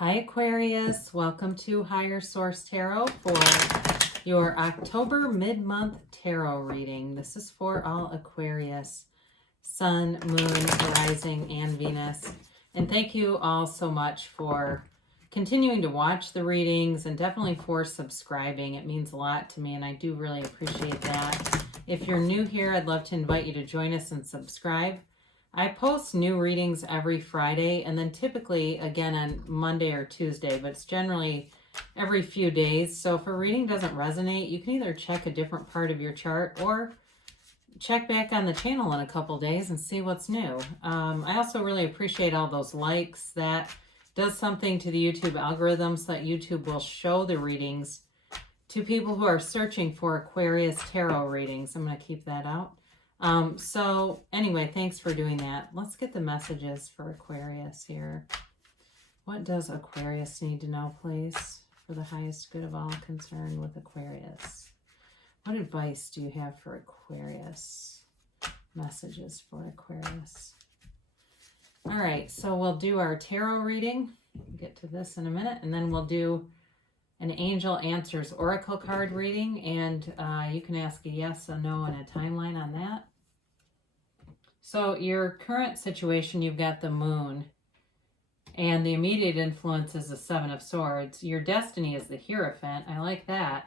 Hi Aquarius, welcome to Higher Source Tarot for your October mid-month tarot reading. This is for all Aquarius, Sun, Moon, Rising, and Venus. And thank you all so much for continuing to watch the readings and definitely for subscribing. It means a lot to me and I do really appreciate that. If you're new here, I'd love to invite you to join us and subscribe. I post new readings every Friday and then typically again on Monday or Tuesday, but it's generally every few days. So if a reading doesn't resonate, you can either check a different part of your chart or check back on the channel in a couple days and see what's new. I also really appreciate all those likes. That does something to the YouTube algorithm so that YouTube will show the readings to people who are searching for Aquarius tarot readings. I'm going to keep that out. So anyway, thanks for doing that. Let's get the messages for Aquarius here. What does Aquarius need to know, please, for the highest good of all concerned with Aquarius? What advice do you have for Aquarius? Messages for Aquarius. All right, so we'll do our tarot reading. We'll get to this in a minute, and then we'll do an Angel Answers Oracle card reading, and you can ask a yes, a no, and a timeline on that. So your current situation, you've got the Moon, and the immediate influence is the Seven of Swords. Your destiny is the Hierophant. I like that.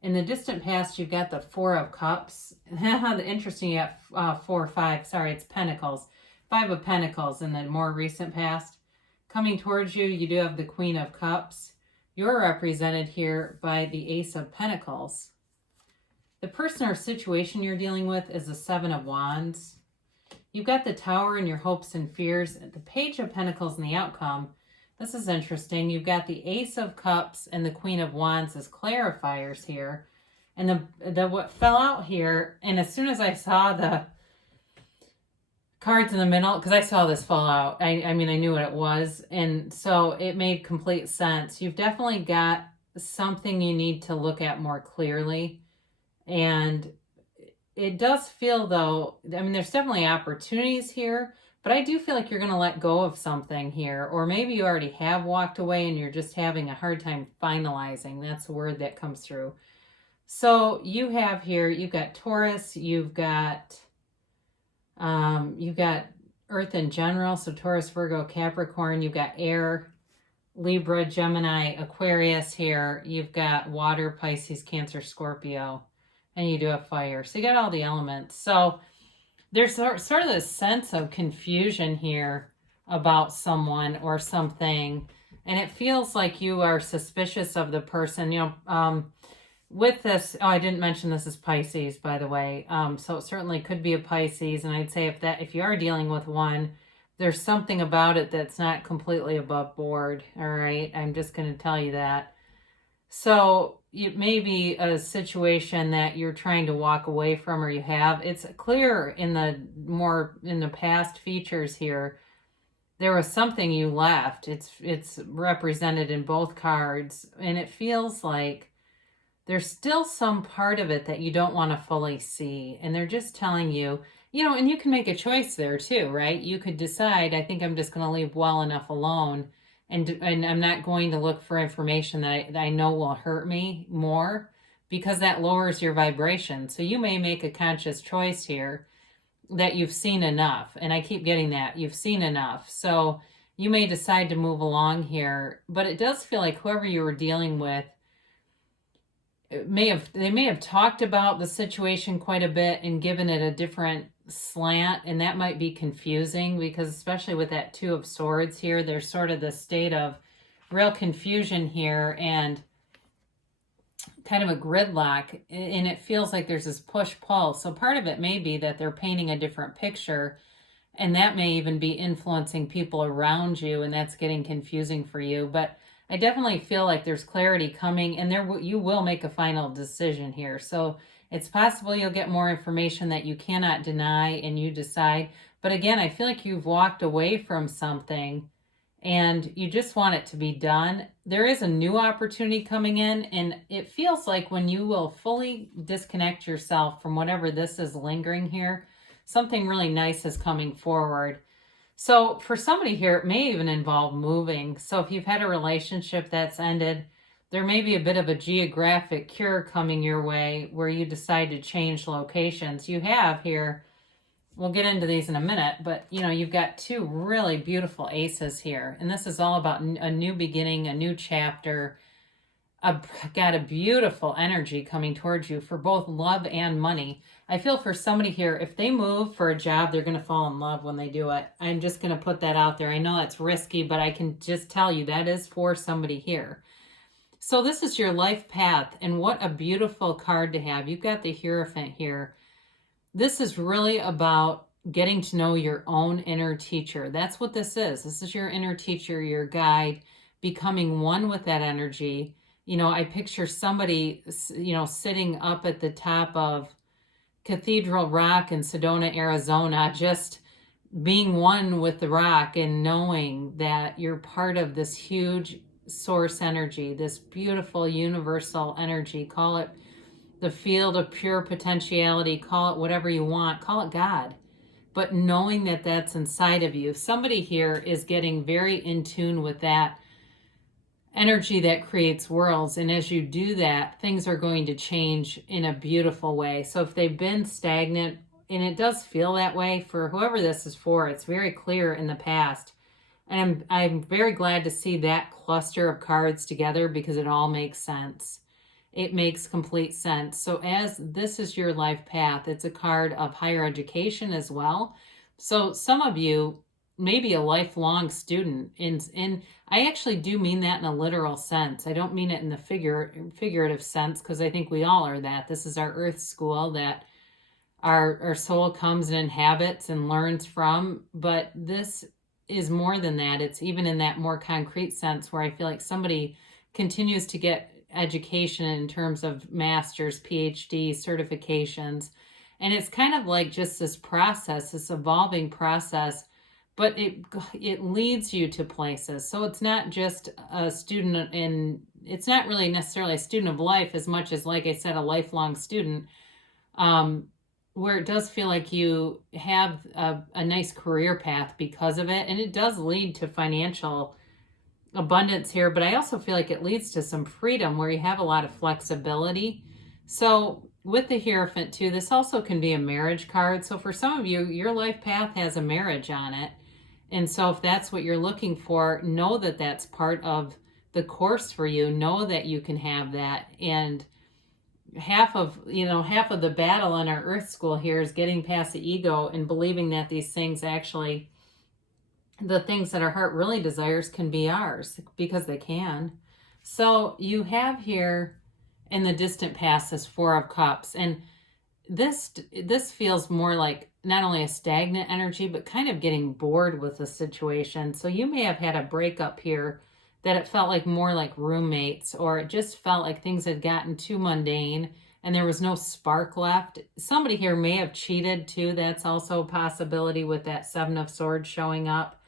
In the distant past, you've got the Four of Cups. Interesting, you have it's Pentacles. Five of Pentacles in the more recent past. Coming towards you, you do have the Queen of Cups. You're represented here by the Ace of Pentacles. The person or situation you're dealing with is the Seven of Wands. You've got the Tower and your hopes and fears. The Page of Pentacles and the outcome. This is interesting. You've got the Ace of Cups and the Queen of Wands as clarifiers here. And the what fell out here, and as soon as I saw the cards in the middle, because I saw this fall out, I mean, I knew what it was, and so it made complete sense. You've definitely got something you need to look at more clearly, and it does feel, though, I mean, there's definitely opportunities here, but I do feel like you're going to let go of something here, or maybe you already have walked away and you're just having a hard time finalizing. That's the word that comes through. So you have here, you've got Taurus, you've got Earth in general, so Taurus, Virgo, Capricorn. You've got Air, Libra, Gemini, Aquarius here. You've got Water, Pisces, Cancer, Scorpio, and you do have Fire. So you got all the elements. So there's sort of this sense of confusion here about someone or something, and it feels like you are suspicious of the person. You know, with this, I didn't mention this is Pisces, by the way. So it certainly could be a Pisces. And I'd say if you are dealing with one, there's something about it that's not completely above board. All right. I'm just going to tell you that. So it may be a situation that you're trying to walk away from, or you have. It's clear in the past features here. There was something you left. It's represented in both cards. And it feels like there's still some part of it that you don't want to fully see. And they're just telling you, you know, and you can make a choice there too, right? You could decide, I think I'm just going to leave well enough alone. And I'm not going to look for information that I know will hurt me more, because that lowers your vibration. So you may make a conscious choice here that you've seen enough. And I keep getting that. You've seen enough. So you may decide to move along here. But it does feel like whoever you were dealing with, they may have talked about the situation quite a bit and given it a different slant, and that might be confusing, because especially with that Two of Swords here, there's sort of this state of real confusion here and kind of a gridlock, and it feels like there's this push-pull. So part of it may be that they're painting a different picture, and that may even be influencing people around you, and that's getting confusing for you. But I definitely feel like there's clarity coming, and you will make a final decision here. So it's possible you'll get more information that you cannot deny and you decide. But again, I feel like you've walked away from something and you just want it to be done. There is a new opportunity coming in, and it feels like when you will fully disconnect yourself from whatever this is lingering here, something really nice is coming forward. So for somebody here, it may even involve moving. So if you've had a relationship that's ended, there may be a bit of a geographic cure coming your way where you decide to change locations. You have here, we'll get into these in a minute, but you've got two really beautiful aces here. And this is all about a new beginning, a new chapter. Got a beautiful energy coming towards you for both love and money. I feel for somebody here, if they move for a job, they're going to fall in love when they do it. I'm just going to put that out there. I know it's risky, but I can just tell you that is for somebody here. So this is your life path, and what a beautiful card to have. You've got the Hierophant here. This is really about getting to know your own inner teacher. That's what this is. This is your inner teacher, your guide, becoming one with that energy. I picture somebody, sitting up at the top of Cathedral Rock in Sedona, Arizona, just being one with the rock and knowing that you're part of this huge source energy, this beautiful universal energy. Call it the field of pure potentiality, call it whatever you want, call it God. But knowing that that's inside of you, somebody here is getting very in tune with that energy that creates worlds. And as you do that, things are going to change in a beautiful way. So if they've been stagnant, and it does feel that way for whoever this is for, it's very clear in the past. And I'm very glad to see that cluster of cards together because it all makes sense. It makes complete sense. So as this is your life path, it's a card of higher education as well. So some of you may be a lifelong student, and I actually do mean that in a literal sense. I don't mean it in the figurative sense, because I think we all are that. This is our earth school that our soul comes and inhabits and learns from. But this is more than that. It's even in that more concrete sense where I feel like somebody continues to get education in terms of master's, PhD, certifications. And it's kind of like just this process, this evolving process, but it leads you to places. So it's not just a student it's not really necessarily a student of life as much as, like I said, a lifelong student, where it does feel like you have a nice career path because of it. And it does lead to financial abundance here, but I also feel like it leads to some freedom where you have a lot of flexibility. So with the Hierophant too, this also can be a marriage card. So for some of you, your life path has a marriage on it. And so if that's what you're looking for, know that that's part of the course for you. Know that you can have that. And half of the battle in our earth school here is getting past the ego and believing that these things actually, the things that our heart really desires, can be ours, because they can. So you have here in the distant past this Four of Cups, and this feels more like not only a stagnant energy, but kind of getting bored with the situation. So you may have had a breakup here that it felt like more like roommates, or it just felt like things had gotten too mundane and there was no spark left. Somebody here may have cheated too. That's also a possibility with that Seven of Swords showing up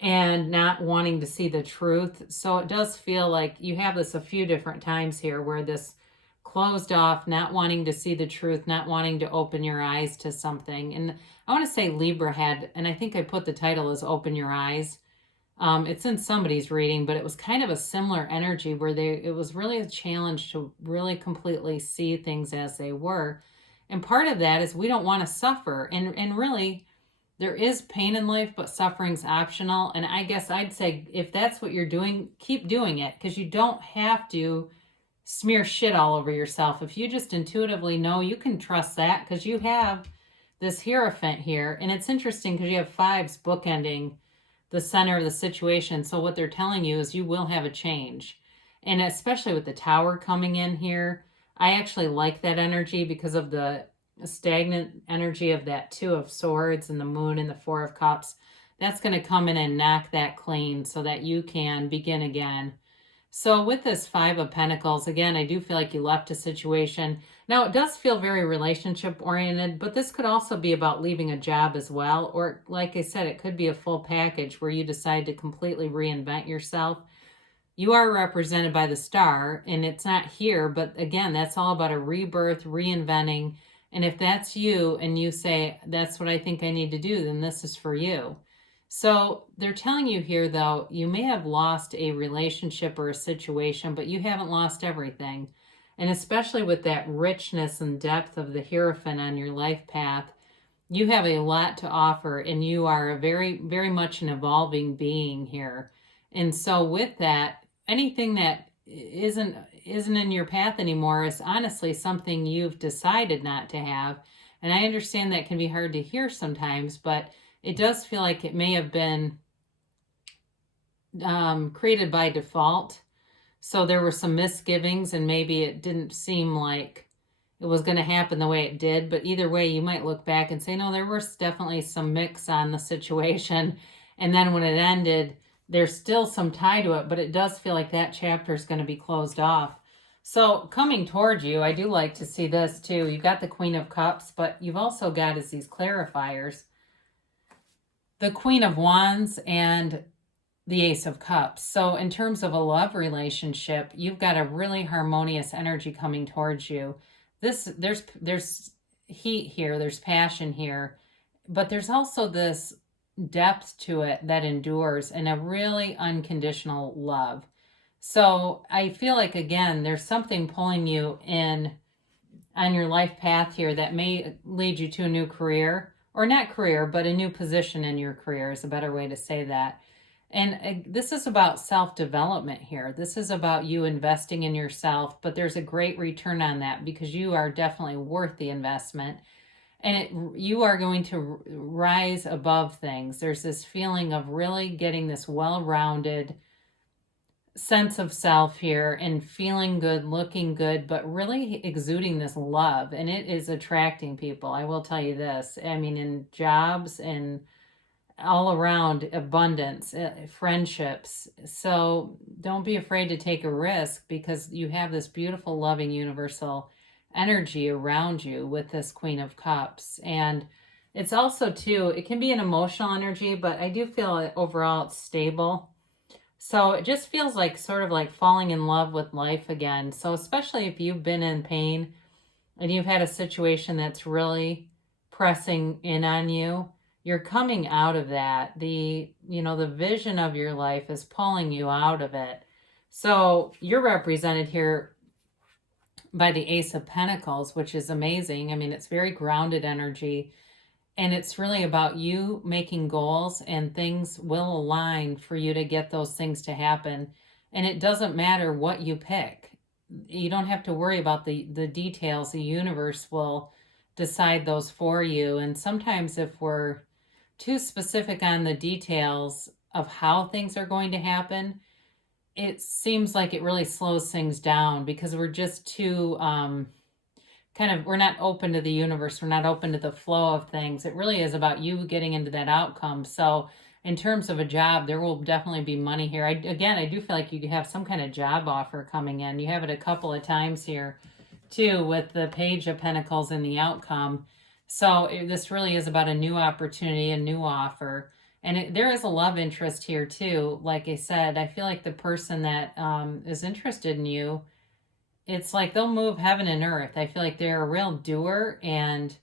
and not wanting to see the truth. So it does feel like you have this a few different times here where this closed off, not wanting to see the truth, not wanting to open your eyes to something. And I want to say Libra had, and I think I put the title as Open Your Eyes. It's in somebody's reading, but it was kind of a similar energy where it was really a challenge to really completely see things as they were. And part of that is we don't want to suffer. And really, there is pain in life, but suffering's optional. And I guess I'd say if that's what you're doing, keep doing it, because you don't have to smear shit all over yourself. If you just intuitively know, you can trust that, because you have this Hierophant here. And it's interesting because you have fives bookending the center of the situation. So what they're telling you is you will have a change. And especially with the Tower coming in here, I actually like that energy because of the stagnant energy of that Two of Swords and the Moon and the Four of Cups. That's going to come in and knock that clean so that you can begin again. So with this Five of Pentacles, again, I do feel like you left a situation. Now, it does feel very relationship-oriented, but this could also be about leaving a job as well. Or, like I said, it could be a full package where you decide to completely reinvent yourself. You are represented by the Star, and it's not here, but again, that's all about a rebirth, reinventing. And if that's you and you say, that's what I think I need to do, then this is for you. So they're telling you here, though, you may have lost a relationship or a situation, but you haven't lost everything. And especially with that richness and depth of the Hierophant on your life path, you have a lot to offer, and you are a very, very much an evolving being here. And so with that, anything that isn't in your path anymore is honestly something you've decided not to have. And I understand that can be hard to hear sometimes, but it does feel like it may have been created by default. So there were some misgivings, and maybe it didn't seem like it was going to happen the way it did. But either way, you might look back and say, no, there was definitely some mix on the situation. And then when it ended, there's still some tie to it, but it does feel like that chapter is going to be closed off. So coming towards you, I do like to see this too. You've got the Queen of Cups, but you've also got as these clarifiers, the Queen of Wands and the Ace of Cups. So in terms of a love relationship, you've got a really harmonious energy coming towards you. There's heat here, there's passion here, but there's also this depth to it that endures, and a really unconditional love. So I feel like, again, there's something pulling you in on your life path here that may lead you to a new career, or not career, but a new position in your career is a better way to say that. And this is about self-development here. This is about you investing in yourself, but there's a great return on that because you are definitely worth the investment. And you are going to rise above things. There's this feeling of really getting this well-rounded sense of self here and feeling good, looking good, but really exuding this love. And it is attracting people. I will tell you this. I mean, in jobs and all around abundance, friendships. So don't be afraid to take a risk because you have this beautiful, loving, universal energy around you with this Queen of Cups. And it's also too, it can be an emotional energy, but I do feel overall it's stable. So it just feels like sort of like falling in love with life again. So especially if you've been in pain and you've had a situation that's really pressing in on you, you're coming out of that. The vision of your life is pulling you out of it. So you're represented here by the Ace of Pentacles, which is amazing. I mean, it's very grounded energy, and it's really about you making goals, and things will align for you to get those things to happen. And it doesn't matter what you pick. You don't have to worry about the details. The universe will decide those for you. And sometimes if we're too specific on the details of how things are going to happen, it seems like it really slows things down because we're just too we're not open to the universe. We're not open to the flow of things. It really is about you getting into that outcome. So in terms of a job, there will definitely be money here. I do feel like you have some kind of job offer coming in. You have it a couple of times here too with the Page of Pentacles and the outcome. So this really is about a new opportunity, a new offer. And there is a love interest here too. Like I said, I feel like the person that is interested in you, it's like they'll move heaven and earth. I feel like they're a real doer, and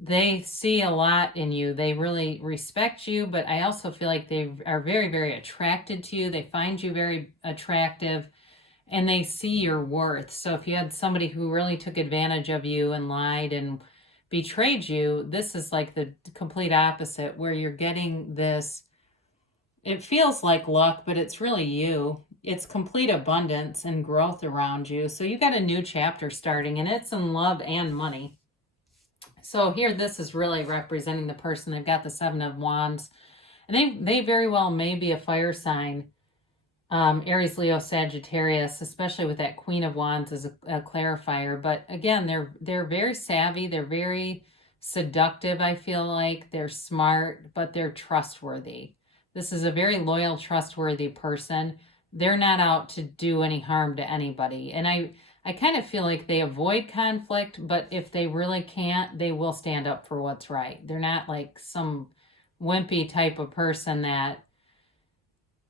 they see a lot in you. They really respect you, but I also feel like they are very, very attracted to you. They find you very attractive, and they see your worth. So if you had somebody who really took advantage of you and lied and betrayed you, this is like the complete opposite, where you're getting this, it feels like luck, but it's really you. It's complete abundance and growth around you. So you got a new chapter starting, and it's in love and money. So here, this is really representing the person. They've got the Seven of Wands, and they very well may be a fire sign. Aries, Leo, Sagittarius, especially with that Queen of Wands as a clarifier. But again, they're very savvy. They're very seductive, I feel like. They're smart, but they're trustworthy. This is a very loyal, trustworthy person. They're not out to do any harm to anybody. And I kind of feel like they avoid conflict, but if they really can't, they will stand up for what's right. They're not like some wimpy type of person that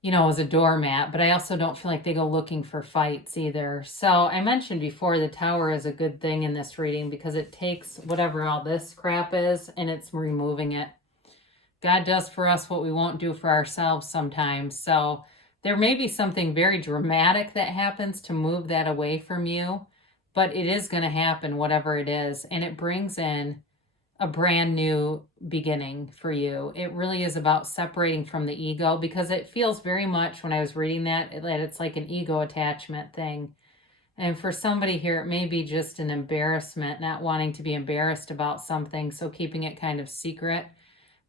is a doormat, but I also don't feel like they go looking for fights either. So I mentioned before, the Tower is a good thing in this reading because it takes whatever all this crap is and it's removing it. God does for us what we won't do for ourselves sometimes. So there may be something very dramatic that happens to move that away from you, but it is going to happen, whatever it is. And it brings in a brand new beginning for you. It really is about separating from the ego, because it feels very much, when I was reading that it's like an ego attachment thing. And for somebody here, it may be just an embarrassment, not wanting to be embarrassed about something, so keeping it kind of secret.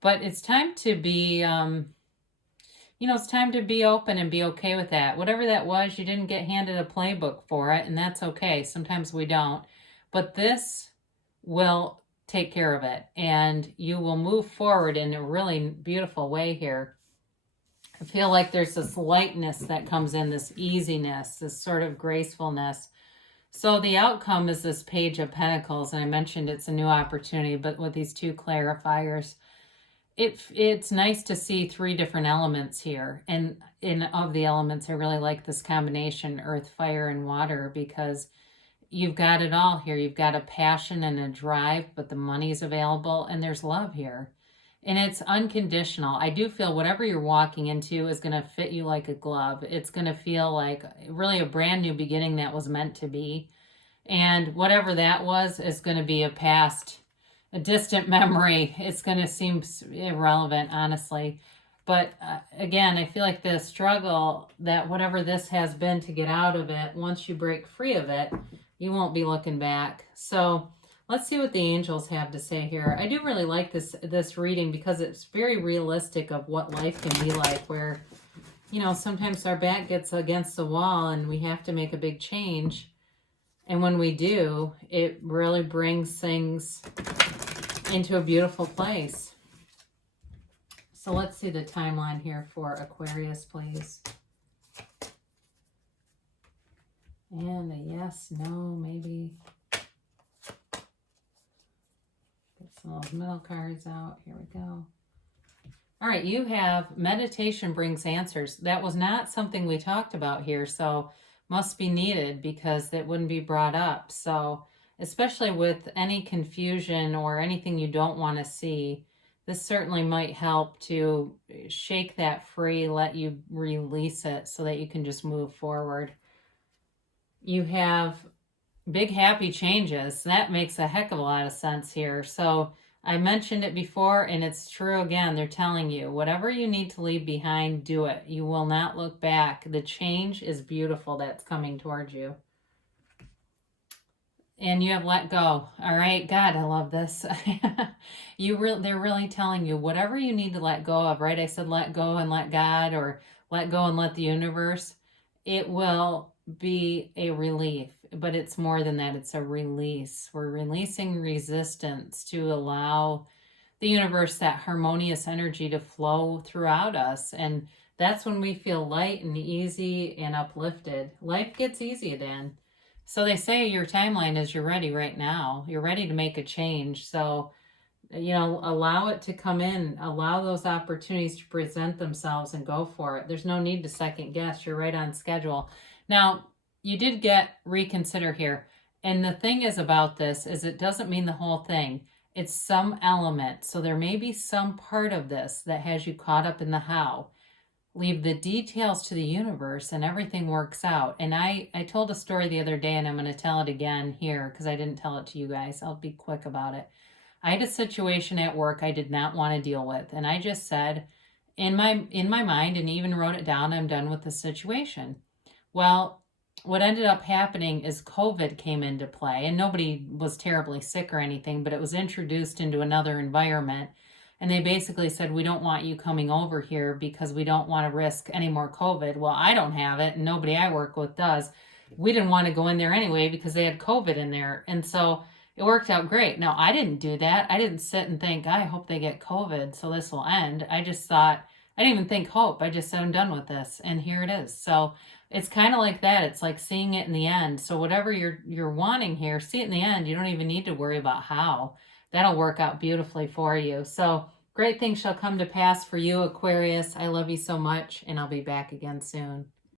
But it's time to be, it's time to be open and be okay with that. Whatever that was, you didn't get handed a playbook for it, and that's okay. Sometimes we don't. But this will take care of it, and you will move forward in a really beautiful way here. I feel like there's this lightness that comes in, this easiness, this sort of gracefulness. So the outcome is this Page of Pentacles, and I mentioned it's a new opportunity, but with these two clarifiers, it's nice to see three different elements here. And of the elements, I really like this combination, earth, fire, and water, because you've got it all here. You've got a passion and a drive, but the money's available, and there's love here. And it's unconditional. I do feel whatever you're walking into is going to fit you like a glove. It's going to feel like really a brand new beginning that was meant to be. And whatever that was is going to be a distant memory. It's going to seem irrelevant, honestly. But again, I feel like the struggle, that whatever this has been to get out of it, once you break free of it, you won't be looking back. So let's see what the angels have to say here. I do really like this reading, because it's very realistic of what life can be like, where, sometimes our back gets against the wall and we have to make a big change. And when we do, it really brings things into a beautiful place. So let's see the timeline here for Aquarius, please. And a yes, no, maybe. Get some of those middle cards out. Here we go. All right, you have meditation brings answers. That was not something we talked about here, so must be needed, because it wouldn't be brought up. So especially with any confusion or anything you don't want to see, this certainly might help to shake that free, let you release it so that you can just move forward. You have big happy changes. That makes a heck of a lot of sense here. So I mentioned it before, and it's true again. They're telling you, whatever you need to leave behind, do it. You will not look back. The change is beautiful that's coming towards you. And you have let go. All right, God, I love this. They're really telling you whatever you need to let go of, right? I said let go and let God, or let go and let the universe. It will be a relief, but it's more than that. It's a release. We're releasing resistance to allow the universe, that harmonious energy, to flow throughout us. And that's when we feel light and easy and uplifted. Life gets easy then. So they say your timeline is you're ready right now. You're ready to make a change. So, allow it to come in. Allow those opportunities to present themselves and go for it. There's no need to second guess. You're right on schedule. Now, you did get reconsider here. And the thing is about this is it doesn't mean the whole thing. It's some element. So there may be some part of this that has you caught up in the how. Leave the details to the universe and everything works out. And I told a story the other day, and I'm going to tell it again here because I didn't tell it to you guys. I'll be quick about it. I had a situation at work I did not want to deal with. And I just said in my mind, and even wrote it down, I'm done with the situation. Well, what ended up happening is COVID came into play, and nobody was terribly sick or anything, but it was introduced into another environment. And they basically said, we don't want you coming over here because we don't want to risk any more COVID. Well, I don't have it, and nobody I work with does. We didn't want to go in there anyway because they had COVID in there. And so it worked out great. Now, I didn't do that. I didn't sit and think, I hope they get COVID so this will end. I just thought, I didn't even think hope. I just said, I'm done with this. And here it is. So it's kind of like that. It's like seeing it in the end. So whatever you're wanting here, see it in the end. You don't even need to worry about how. That'll work out beautifully for you. So great things shall come to pass for you, Aquarius. I love you so much, and I'll be back again soon.